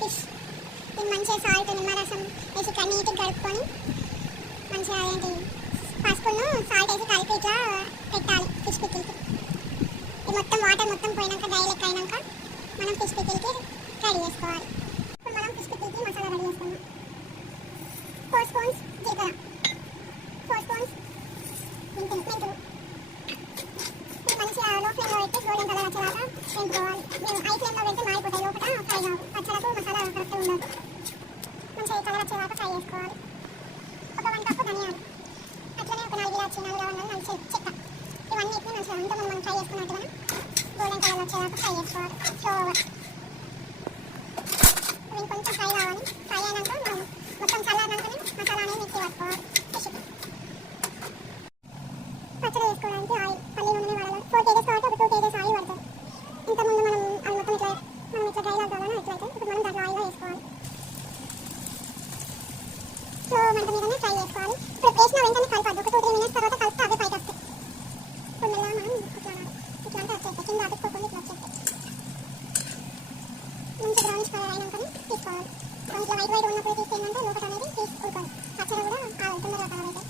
Fish దీన్ని మంచిగా salt నిమ్మరసం వేసి నీట్గా కలుపుకొని మంచిగా ఏంటి పసుపును సాల్ట్ వేసి కలిపి ఇట్లా పెట్టాలి ఫిష్ పికిల్కి. ఇది మొత్తం వాటర్ మొత్తం పోయినాక డ్రై లెక్క అయినాక మనం ఫిష్ పికిల్కి రెడీ చేసుకోవాలి. ఇప్పుడు మనం ఫిష్ పికిల్కి మసాలా రెడీ చేసుకున్నాం. 4 స్పూన్స్ జీలకర్ర, 4 స్పూన్స్ మెంతులు. ఇది మంచిగా లో ఫ్లేమ్లో పెట్టి గోల్డెన్ కలర్ వచ్చేలాగా వేయించుకోవాలి. హై ఫ్లేమ్లో పెడితే మారిపోతాయి, లోపల ఫ్రై కావు. పచ్చలకు మసాలా కరెక్ట్గా ఉండదు. మంచిగా కలర్ వచ్చేలాగా ఫ్రై చేసుకోవాలి. ఒక 1 కప్పు ధనియాలు, అట్లనే ఒక 4 ఇలాచీ, 4 లవంగాలు, 4 చెక్క. ఇవన్నిటిని మంచిగా ఇంతకుముందు మనం ఫ్రై చేసుకున్నట్టుగా గోల్డెన్ కలర్ వచ్చేలాగా ఫ్రై చేసుకోవాలి స్లోగా. ఇవి కొంచెం ఫ్రై కావాలి. ఫ్రై అయినాక మనం మొత్తం చల్లారినాకనే మసాలా అనేది మిక్సీ పట్టుకోవాలి. పచ్చడి వేసుకోవడానికి ఆయిల్ పల్లి నూనె వాడాలి. 4 kgs కాబట్టి ఒక 2 kgs ఆయిల్ పడుతుంది. ఇంతకుముందు మనం అది మొత్తం ఇట్లా డ్రై కావాలని ఎట్లయితే ఇప్పుడు మనం దాంట్లో ఆయిల్ వేసుకోవాలి. సో మంట మీదనే ఫ్రై చేసుకోవాలి. ఇప్పుడు వేసిన వెంటనే కలపద్దు. ఒక 2-3 మినిట్స్ తర్వాత కలిపితే అవే పైకి వస్తాయి. ఇప్పుడు మెల్లగా మనం ఇట్లా అంటే వచ్చేస్తాయి, కింద అతుక్కోకుండా ఇట్లా వచ్చేస్తాయి. మంచి బ్రౌనిష్ కలర్ అయినాకనే తీసుకోవాలి. ఇట్లా వైట్ ఉన్నప్పుడు తీసేయంటే లోపల అనేది తీసుకుంటాం. పచ్చడి కూడా తొందరగా కలర్ అవుతాయి.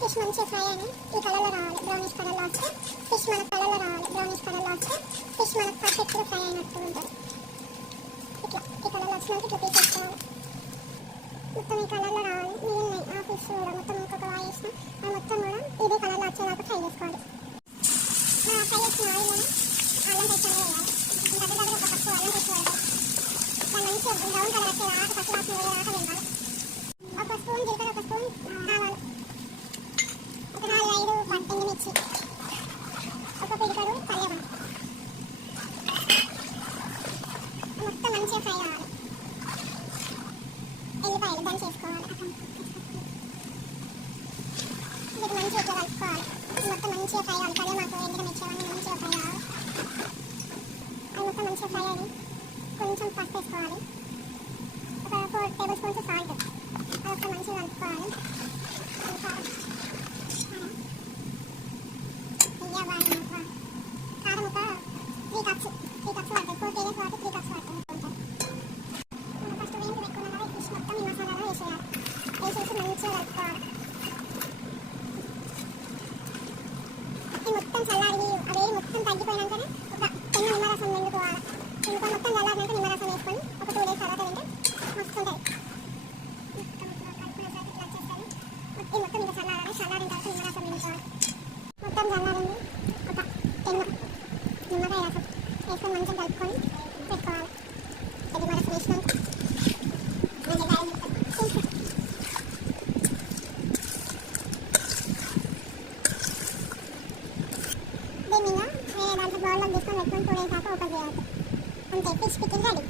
ఫిష్ మంచిగా ఫ్రై అని ఈ కలర్లో రావాలి, బ్రౌనిష్ కలర్లో వస్తే ఫిష్ మనకు కలర్లో రావాలి. బ్రౌనిష్ కలర్లో వస్తే ఫిష్ మనకు పర్ఫెక్ట్గా ఫ్రై అయినట్టు ఉంటుంది. ఇట్లా ఈ కలర్లో వచ్చినాక ఇట్లా తీసేసుకోవాలి. మొత్తం ఈ కలర్లో రావాలి. మిగిలినాయి ఆ ఫిష్ కూడా మొత్తం ఇంకొక వాయి వేసినాం. అది మొత్తం కూడా ఇదే కలర్లో వచ్చేదాకా ఫ్రై చేసుకోవాలి. ఫ్రై చేసిన ఆయిల్ అల్లం పేస్ట్ అనేది వేయాలి. దగ్గర ఒక కప్పు అల్లం పేస్ట్ వేయాలి. దాన్ని మంచిగా బ్రౌన్ కలర్ వచ్చేదాకా పచ్చి వాసన వేయదాకా వేయాలి. ఒక స్పూన్ జీలకర్ర, ఒక స్పూన్ ఆవాలు, ఒక 4-5 ఎండుమిర్చి, ఒక పిడికడు కరివేపాకు. మొత్తం మంచిగా ఫ్రై కావాలి. ఎల్లిపాయలు దంచి వేసుకోవాలి. ఇది మంచిగా ఇట్లా కలుపుకోవాలి. మొత్తం మంచిగా ఫ్రై అవ్వాలి. కరివేపాకు, ఎండుమిర్చి అవన్నీ మంచిగా ఫ్రై కావాలి. అది మొత్తం మంచిగా ఫ్రై అయ్యి కొంచెం పసుపు వేసుకోవాలి. ఒక 4 టేబుల్ స్పూన్స్ సాల్ట్, అదొక మంచిగా కలుపుకోవాలి. కారం ఒక 3 కప్స్ పడుతుంది. 4 kgs కాబట్టి 3 కప్స్ పడుతుంది. మనం ఫస్ట్ వేయించి పెట్టుకున్నాం కదా, ఫిష్ మొత్తం ఈ మసాలాలో వేసేయాలి. వేసేసి మంచిగా కలుపుకోవాలి. ఇది మొత్తం చల్లారి అవి మొత్తం తగ్గిపోయినాకనే ఒక 10 నిమ్మరసం పిండుకోవాలి. పిండుకొని మొత్తం చల్లారినాక నిమ్మరసం వేసుకొని ఒక 2 days తర్వాత తింటే మస్తు ఉంటుంది. ఇది మొత్తం ఇంకా చల్లారాలి. చల్లారిన తర్వాత నిమ్మరసం పిండుకోవాలి. మొత్తం చల్లారింది. ఒక 10 నిమ్మకాయ రసం వేసుకొని మంచిగా కలుపుకొని పెట్టుకోవాలి. నిమ్మరసం వేసినాక దీన్ని దాంట్లో బౌల్లో తీసుకొని పెట్టుకొని 2 days దాకా ఓపెన్ చేయాలి. అంతే, ఫిష్ పికిల్ రెడీ.